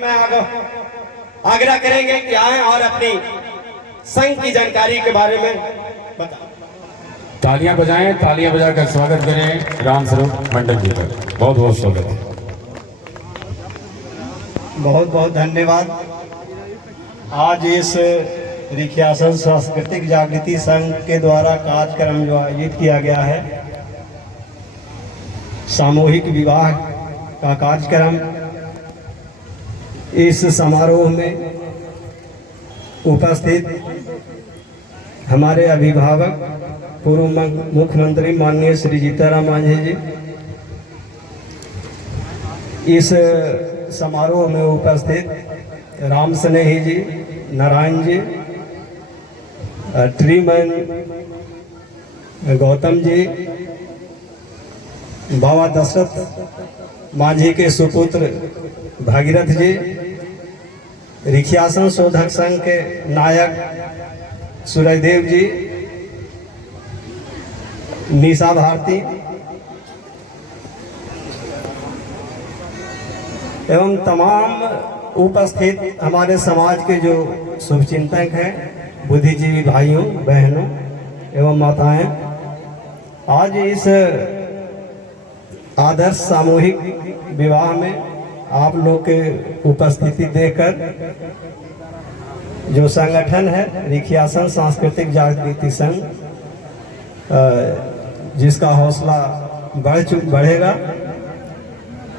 मैं आग्रह करेंगे कि आए और अपनी संघ की जानकारी के बारे में बताएं। तालियां बजाएं, तालियां बजाकर स्वागत करें राम स्वरूप मंडल जी का। बहुत बहुत स्वागत है। बहुत बहुत धन्यवाद। आज इस रिखियासन सांस्कृतिक जागृति संघ के द्वारा कार्यक्रम जो आयोजित किया गया है, सामूहिक विवाह का कार्यक्रम, इस समारोह में उपस्थित हमारे अभिभावक पूर्व मुख्यमंत्री माननीय श्री जीतन मांझी जी, इस समारोह में उपस्थित राम स्नेही जी, नारायण जी, ट्रीमैन गौतम जी, बाबा दशरथ मांझी के सुपुत्र भगीरथ जी, रिखियासन शोधक संघ के नायक सूरजदेव जी, निशा भारती एवं तमाम उपस्थित हमारे समाज के जो शुभचिंतक हैं, बुद्धिजीवी भाइयों बहनों एवं माताएं, आज इस आदर्श सामूहिक विवाह में आप लोग के उपस्थिति देखकर जो संगठन है रिखियासन सांस्कृतिक जागृति संघ, जिसका हौसला बढ़ेगा।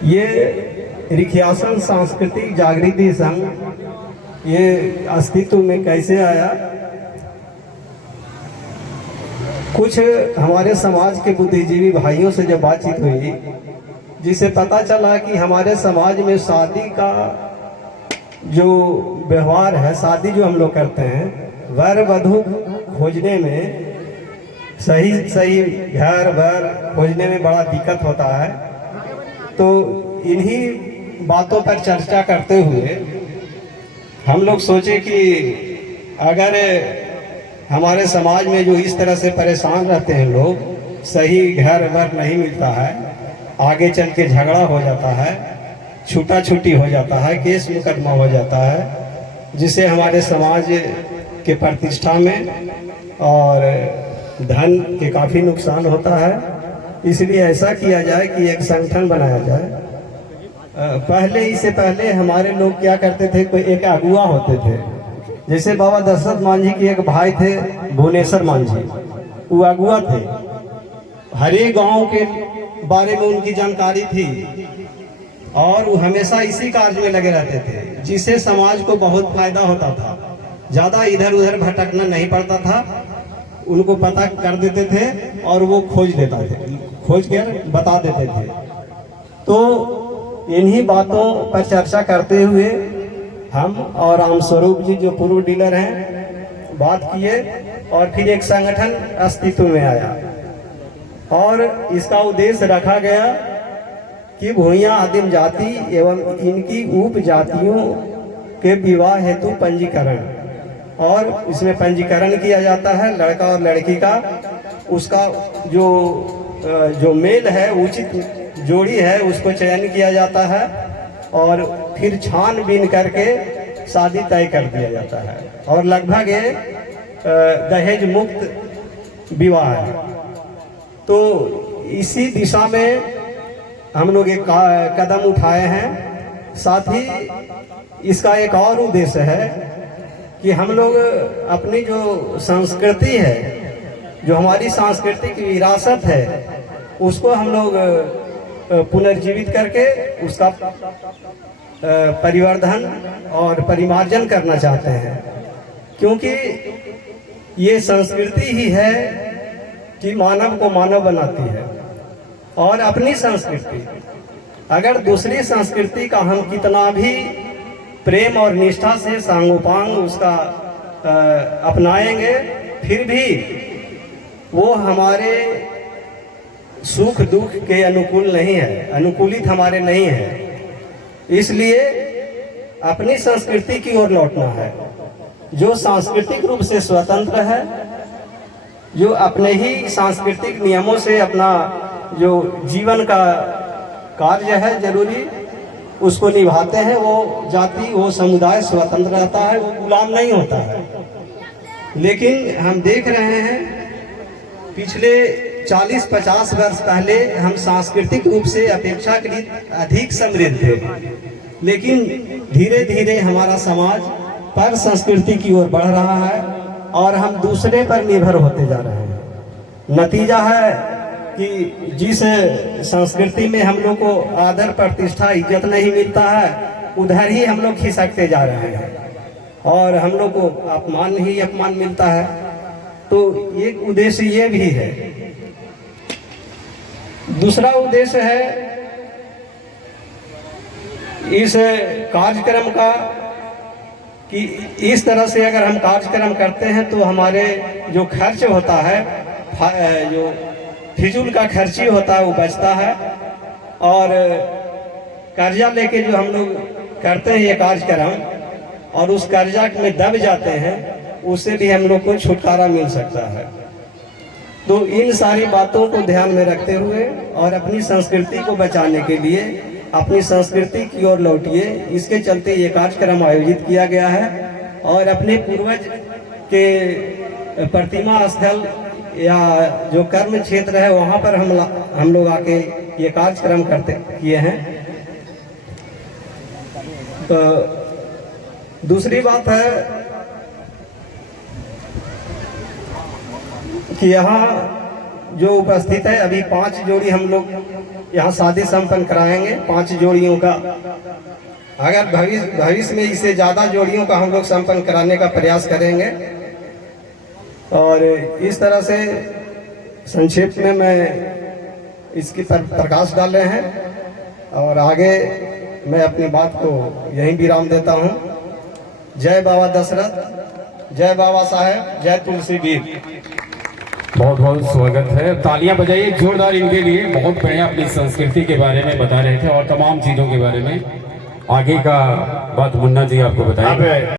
ये रिखियासन सांस्कृतिक जागृति संघ ये अस्तित्व में कैसे आया? कुछ हमारे समाज के बुद्धिजीवी भाइयों से जब बातचीत हुई, जिसे पता चला कि हमारे समाज में शादी का जो व्यवहार है, शादी जो हम लोग करते हैं, वर वधू खोजने में, सही घर वर खोजने में बड़ा दिक्कत होता है। तो इन्हीं बातों पर चर्चा करते हुए हम लोग सोचे कि अगर हमारे समाज में जो इस तरह से परेशान रहते हैं लोग, सही घर वर नहीं मिलता है, आगे चल के झगड़ा हो जाता है, छूटा छूटी हो जाता है, केस मुकदमा हो जाता है, जिससे हमारे समाज के प्रतिष्ठा में और धन के काफ़ी नुकसान होता है। इसलिए ऐसा किया जाए कि एक संगठन बनाया जाए। इससे पहले हमारे लोग क्या करते थे, कोई एक अगुआ होते थे। जैसे बाबा दशरथ मांझी के एक भाई थे भुवनेश्वर मांझी, वो अगुआ थे, हर एक गाँव के बारे में उनकी जानकारी थी और वो हमेशा इसी कार्य में लगे रहते थे, जिससे समाज को बहुत फायदा होता था। ज़्यादा इधर उधर भटकना नहीं पड़ता था, उनको पता कर देते थे और वो खोज कर बता देते थे। तो इन्हीं बातों पर चर्चा करते हुए हम और राम स्वरूप जी जो पूर्व डीलर हैं बात किए और फिर एक संगठन अस्तित्व में आया और इसका उद्देश्य रखा गया कि भूइयां आदिम जाति एवं इनकी उप जातियों के विवाह हेतु पंजीकरण, और इसमें पंजीकरण किया जाता है लड़का और लड़की का, उसका जो मेल है, उचित जोड़ी है, उसको चयन किया जाता है और फिर छानबीन करके शादी तय कर दिया जाता है और लगभग ये दहेज मुक्त विवाह है। तो इसी दिशा में हम लोग एक कदम उठाए हैं। साथ ही इसका एक और उद्देश्य है कि हम लोग अपनी जो संस्कृति है, जो हमारी सांस्कृतिक विरासत है, उसको हम लोग पुनर्जीवित करके उसका परिवर्धन और परिमार्जन करना चाहते हैं, क्योंकि ये संस्कृति ही है कि मानव को मानव बनाती है। और अपनी संस्कृति, अगर दूसरी संस्कृति का हम कितना भी प्रेम और निष्ठा से सांगोपांग उसका अपनाएंगे, फिर भी वो हमारे सुख दुख के अनुकूल नहीं है, अनुकूलित हमारे नहीं है। इसलिए अपनी संस्कृति की ओर लौटना है, जो सांस्कृतिक रूप से स्वतंत्र है, जो अपने ही सांस्कृतिक नियमों से अपना जो जीवन का कार्य है जरूरी, उसको निभाते हैं, वो जाति वो समुदाय स्वतंत्र रहता है, वो गुलाम नहीं होता है। लेकिन हम देख रहे हैं पिछले 40-50 वर्ष पहले हम सांस्कृतिक रूप से अपेक्षाकृत अधिक समृद्ध थे, लेकिन धीरे धीरे हमारा समाज पर संस्कृति की ओर बढ़ रहा है और हम दूसरे पर निर्भर होते जा रहे हैं। नतीजा है कि जिस संस्कृति में हम लोग को आदर प्रतिष्ठा इज्जत नहीं मिलता है, उधर ही हम लोग खिसकते जा रहे हैं और हम लोग को अपमान ही अपमान मिलता है। तो एक उद्देश्य ये भी है। दूसरा उद्देश्य है इस कार्यक्रम का कि इस तरह से अगर हम कार्यक्रम करते हैं तो हमारे जो खर्च होता है, जो फिजूल का खर्ची होता है वो बचता है, और कर्जा लेके जो हम लोग करते हैं ये कार्यक्रम और उस कर्जा में दब जाते हैं, उससे भी हम लोग को छुटकारा मिल सकता है। तो इन सारी बातों को ध्यान में रखते हुए और अपनी संस्कृति को बचाने के लिए अपनी संस्कृति की ओर लौटिए, इसके चलते ये कार्यक्रम आयोजित किया गया है। और अपने पूर्वज के प्रतिमा स्थल या जो कर्म क्षेत्र है वहाँ पर हम लोग आके ये कार्यक्रम किए हैं। तो दूसरी बात है कि यहाँ जो उपस्थित है, अभी 5 जोड़ी हम लोग यहाँ शादी संपन्न कराएंगे, 5 जोड़ियों का। अगर भविष्य में इससे ज़्यादा जोड़ियों का हम लोग संपन्न कराने का प्रयास करेंगे। और इस तरह से संक्षेप में मैं इसकी पर प्रकाश डाल रहे हैं और आगे मैं अपनी बात को यहीं विराम देता हूँ। जय बाबा दशरथ, जय बाबा साहेब, जय तुलसी वीर। बहुत बहुत स्वागत है, तालियां बजाइए जोरदार इनके लिए। बहुत बढ़िया अपनी संस्कृति के बारे में बता रहे थे और तमाम चीज़ों के बारे में। आगे का बात मुन्ना जी आपको बताएंगे।